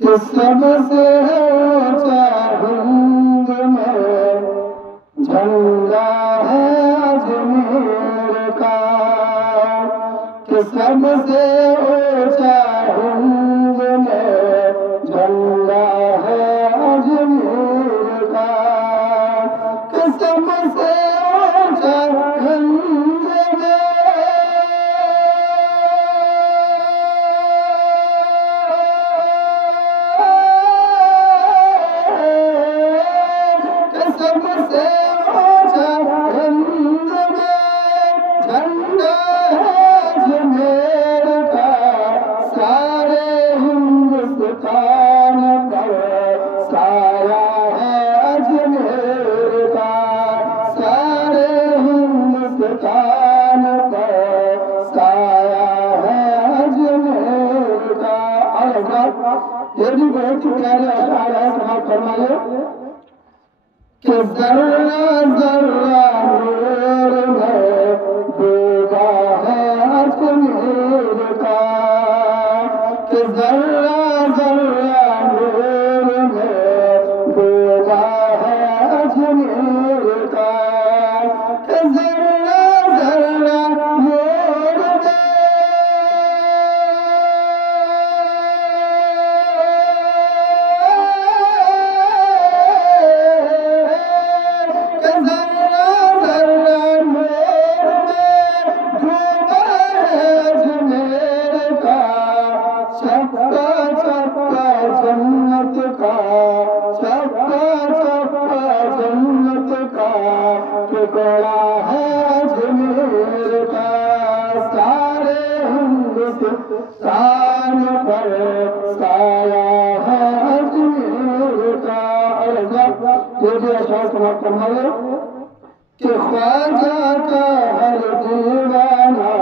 کہ سب سے اونچا ہند میں جھنڈا ہے اجمیر کا، کہ سب سے اونچا ہند میں جھنڈا ہے اجمیر کا، کہ سب سے اونچا ہند میں سب سے اونچا ہند میں جھنڈا ہے اجمیر کا، سارے ہندوستان پر سایہ ہے اجمیر کا، سارے ہندوستان پر سایہ ہے اجمیر کا۔ اور حضرات یہ بھی بہت پیارے اشعار ہے، سماعت فرمائیے کہ ذرہ ذرہ نور میں ڈوبا ہے اجمیر کا، کہ ذرہ ذرہ نور میں ڈوبا ہے اجمیر کا، کہ ذرہ ذرہ نور میں جنت کا چپا چپا جنت کا ٹکڑا ہے اجمیر کا، سارے ہندوستان پر سایہ ہے اجمیر کا۔ یہ بھی اشعار سماعت فرمائیے کہ خواجہ کا ہر دیوانہ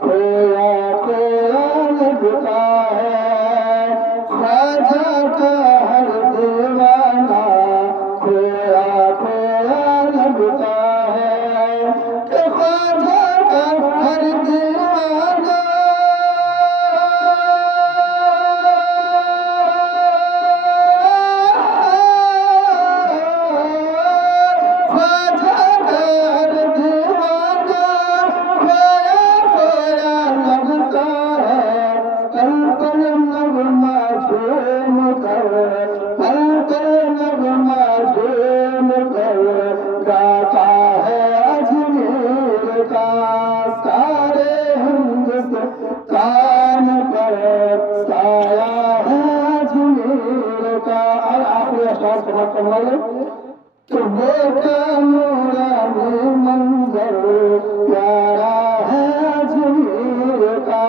کھویا کھویا لگتا ہے، خواجہ کا ہر دیوانہ کھویا کھویا لگتا ہے، کہ خواجہ کا ہر دیوانہ خواجہ کا ہر دیوانہ کھویا کھویا لگتا ہے، پل پل نغمہ جھوم کر، پل پل نغمہ جھوم کر گاتا ہے اجمیر کا، سارے ہندوستان پر سایہ ہے اجمیر کا۔ اور آخری اشعار سماعت فرمائیے کہ وہ کیا نورانی منظر پیارا ہے اجمیر کا،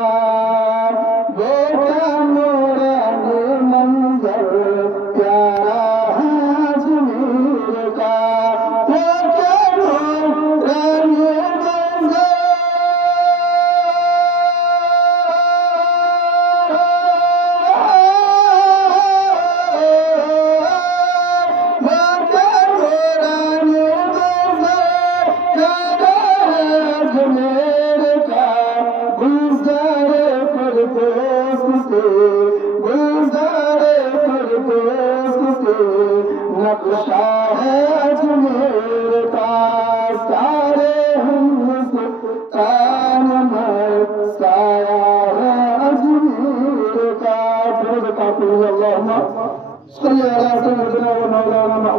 وہ کیا نورانی منظر پیارا ہے اجمیر کا، وہ کیا نورانی منظر اجمیر کا، گلزارے فردوس سے، گلزارے فردوس سے نقشہ ہے اجمیر کا، سارے ہندوستان میں سایہ ہے اجمیر کا۔ درود پاک اللہم صلی علی سیدنا و مولانا